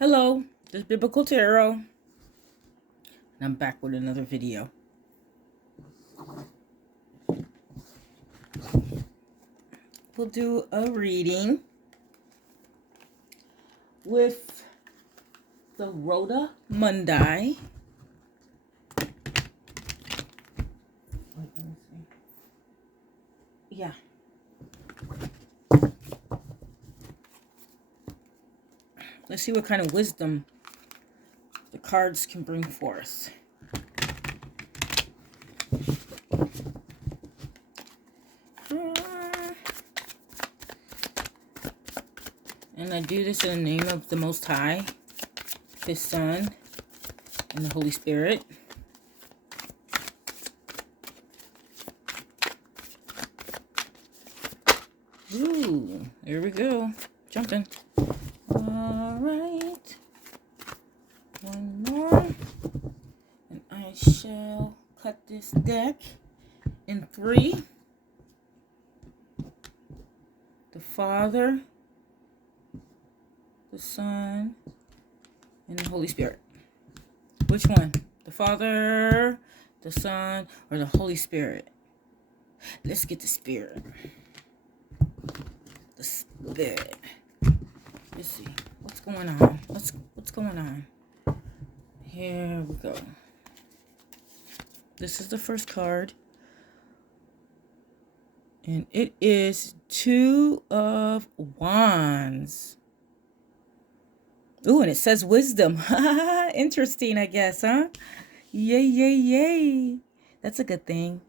Hello, this is Biblical Tarot, and I'm back with another video. We'll do a reading with the Rota Mundi. Wait, let me see. Yeah. Let's see what kind of wisdom the cards can bring forth. And I do this in the name of the Most High, His Son, and the Holy Spirit. Ooh, here we go. Jumping. All right. One more. And I shall cut this deck in three. The Father, the Son, and the Holy Spirit. Which one? The Father, the Son, or the Holy Spirit? Let's get the Spirit. The Spirit. Let's see. What's going on? What's going on? Here we go. This is the first card. And it is Two of Wands. Ooh, and it says wisdom. Interesting, I guess, huh? Yay, yay, yay. That's a good thing.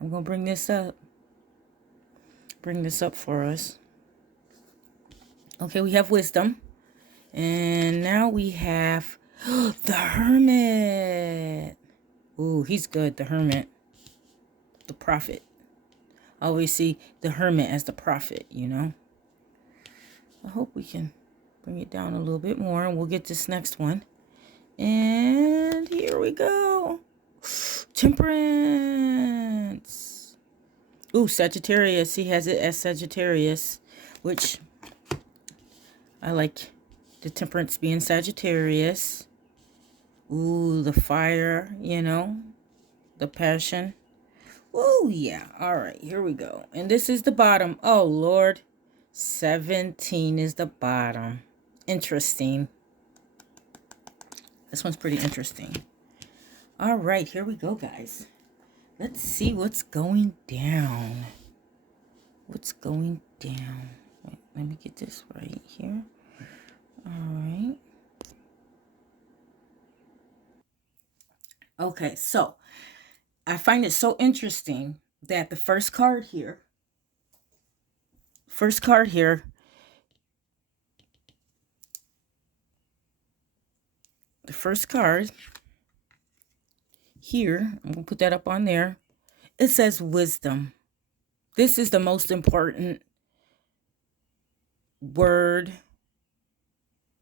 I'm going to bring this up. Bring this up for us. Okay, we have wisdom. And now we have the Hermit. Ooh, he's good, the Hermit. The Prophet. I always see the Hermit as the Prophet, you know. I hope we can bring it down a little bit more, and we'll get this next one. And here we go. Temperance. Ooh, Sagittarius. He has it as Sagittarius, which I like the Temperance being Sagittarius. Ooh, the fire, you know, the passion. Oh, yeah. All right, here we go. And this is the bottom. Oh, Lord. 17 is the bottom. Interesting. This one's pretty interesting. All right, here we go, guys. Let's see what's going down. What's going down? Wait, let me get this right here. All right. Okay, so I find it so interesting that the first card here, the first card here, I'm going to put that up on there. It says wisdom. This is the most important word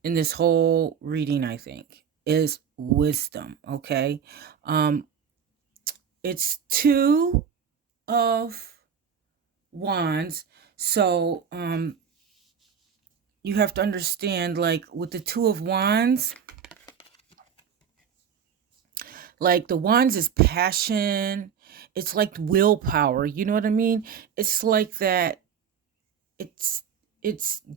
in this whole reading, I think, is wisdom, okay? It's Two of Wands. So, you have to understand, like, with the Two of Wands, like, the wands is passion. It's like willpower. You know what I mean? It's like that. It's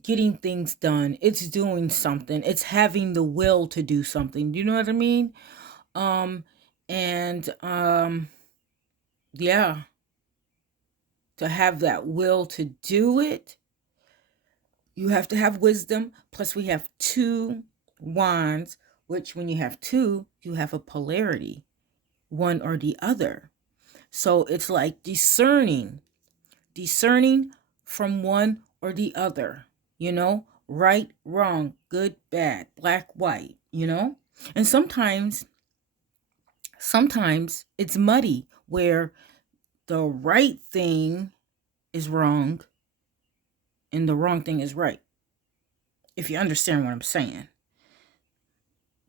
getting things done. It's doing something. It's having the will to do something. You know what I mean? And yeah, to have that will to do it, you have to have wisdom. Plus, we have two wands, which when you have two, you have a polarity, one or the other. So it's like discerning from one or the other, you know, right, wrong, good, bad, black, white, you know. And sometimes it's muddy where the right thing is wrong and the wrong thing is right. If you understand what I'm saying.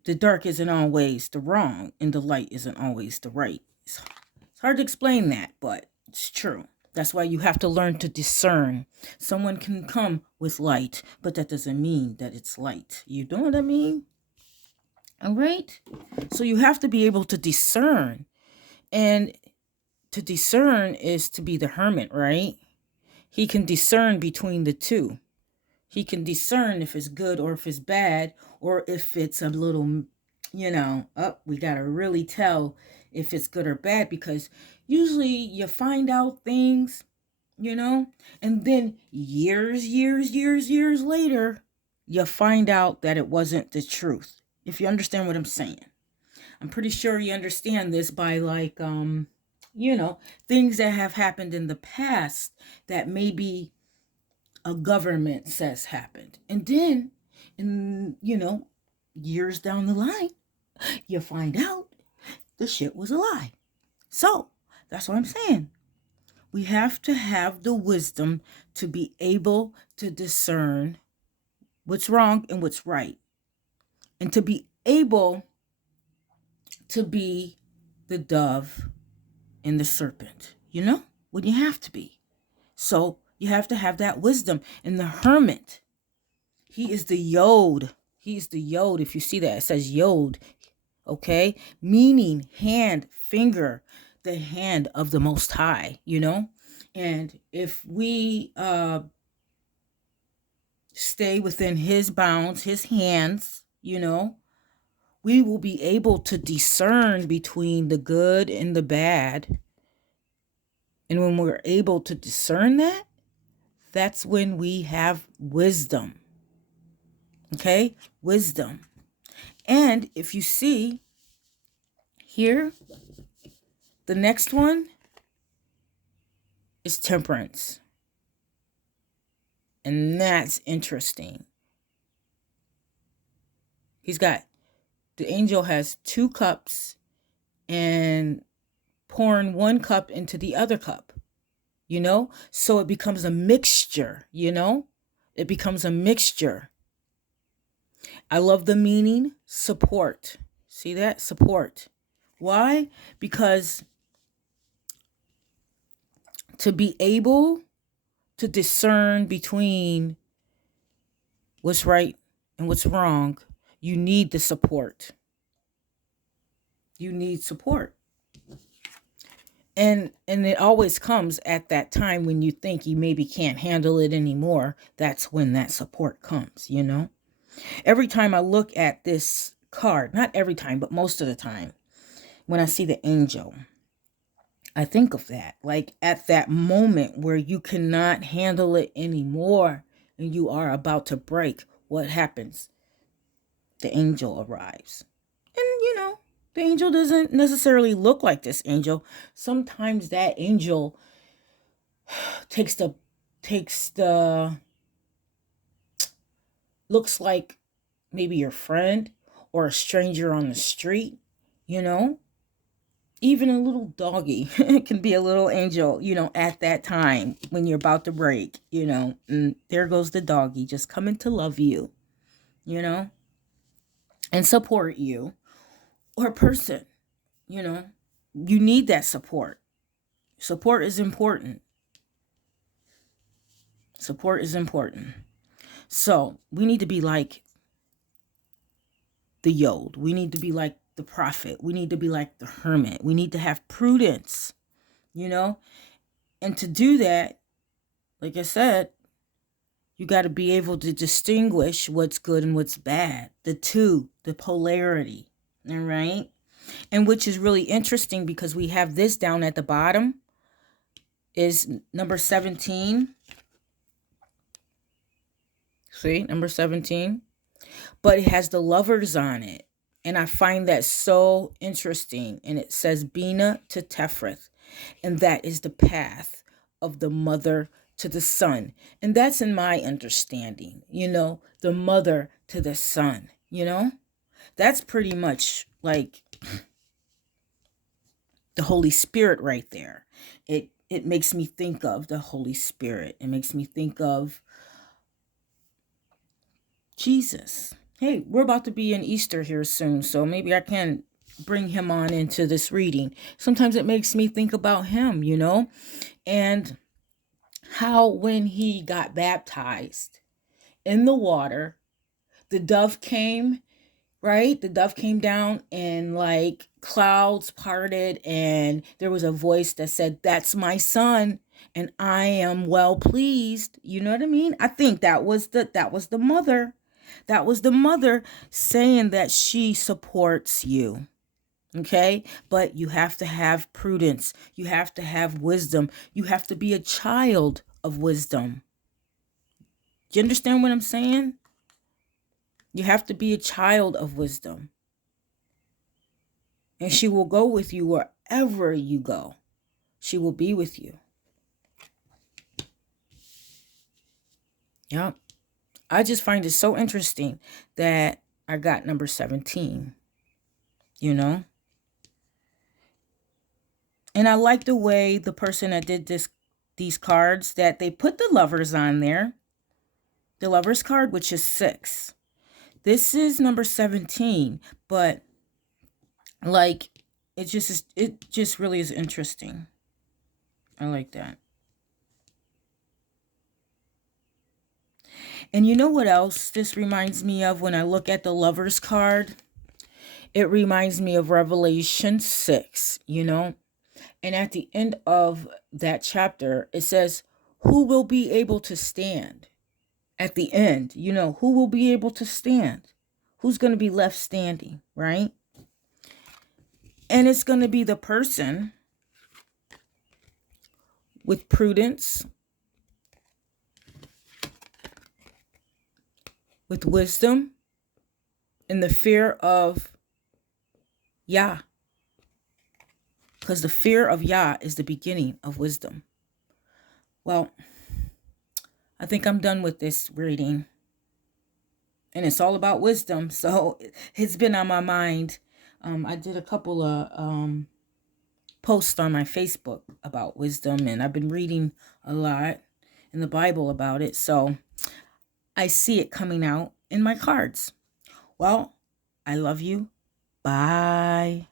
The dark isn't always the wrong and the light isn't always the right. It's hard to explain that, but it's true. That's why you have to learn to discern. Someone can come with light, but that doesn't mean that it's light. You know what I mean? All right? So you have to be able to discern. And to discern is to be the hermit, right? He can discern between the two. He can discern if it's good or if it's bad, or if it's a little, we got to really tell if it's good or bad, because usually you find out things, and then years later, you find out that it wasn't the truth. If you understand what I'm saying. I'm pretty sure you understand this by things that have happened in the past that maybe a government says happened. And then, years down the line, you find out the shit was a lie. So, that's what I'm saying. We have to have the wisdom to be able to discern what's wrong and what's right. And to be able to be the dove and the serpent, when you have to be. So you have to have that wisdom. And the hermit, he is the yod. He's the yod. If you see that, it says yod. Okay? Meaning hand, finger, the hand of the Most High, And if we stay within his bounds, his hands, we will be able to discern between the good and the bad. And when we're able to discern that, that's when we have wisdom. Okay? Wisdom. And if you see here, the next one is temperance. And that's interesting. The angel has 2 cups and pouring 1 cup into the other cup, So it becomes a mixture, It becomes a mixture. I love the meaning, support. See that? Support. Why? Because to be able to discern between what's right and what's wrong, you need the support. You need support. And it always comes at that time when you think you maybe can't handle it anymore. That's when that support comes, Every time I look at this card, not every time, but most of the time, when I see the angel, I think of that. Like at that moment where you cannot handle it anymore and you are about to break, what happens? The angel arrives. And, the angel doesn't necessarily look like this angel. Sometimes that angel looks like maybe your friend or a stranger on the street, Even a little doggy can be a little angel, at that time when you're about to break, and there goes the doggy just coming to love you, and support you. Or a person, you need that support. Support is important. Support is important. So we need to be like the yod. We need to be like the prophet. We need to be like the hermit. We need to have prudence, And to do that, like I said, you got to be able to distinguish what's good and what's bad. The polarity. All right? And which is really interesting because we have this down at the bottom is number 17. See, number 17. But it has the lovers on it. And I find that so interesting. And it says Bina to Tephrith. And that is the path of the mother to the son. And that's in my understanding, the mother to the son, That's pretty much like the Holy Spirit right there. It makes me think of the Holy Spirit. It makes me think of Jesus. Hey, we're about to be in Easter here soon, so maybe I can bring him on into this reading. Sometimes it makes me think about him, And how when he got baptized in the water, the dove came, right? The dove came down and like clouds parted, and there was a voice that said, "That's my son, and I am well pleased." You know what I mean? I think that was the mother. That was the mother saying that she supports you. Okay? But you have to have prudence. You have to have wisdom. You have to be a child of wisdom. Do you understand what I'm saying? You have to be a child of wisdom. And she will go with you wherever you go. She will be with you. Yep. I just find it so interesting that I got number 17, you know? And I like the way the person that did these cards, that they put the lovers on there. The lovers card, which is 6. This is number 17, but like it just really is interesting. I like that. And you know what else this reminds me of when I look at the lovers card? It reminds me of Revelation 6, you know? And at the end of that chapter, it says, "Who will be able to stand?" At the end, who will be able to stand? Who's going to be left standing, right? And it's going to be the person with prudence, with wisdom, and the fear of Yah. Because the fear of Yah is the beginning of wisdom. Well, I think I'm done with this reading. And it's all about wisdom. So it's been on my mind. I did a couple of posts on my Facebook about wisdom, and I've been reading a lot in the Bible about it. So I see it coming out in my cards. Well, I love you. Bye.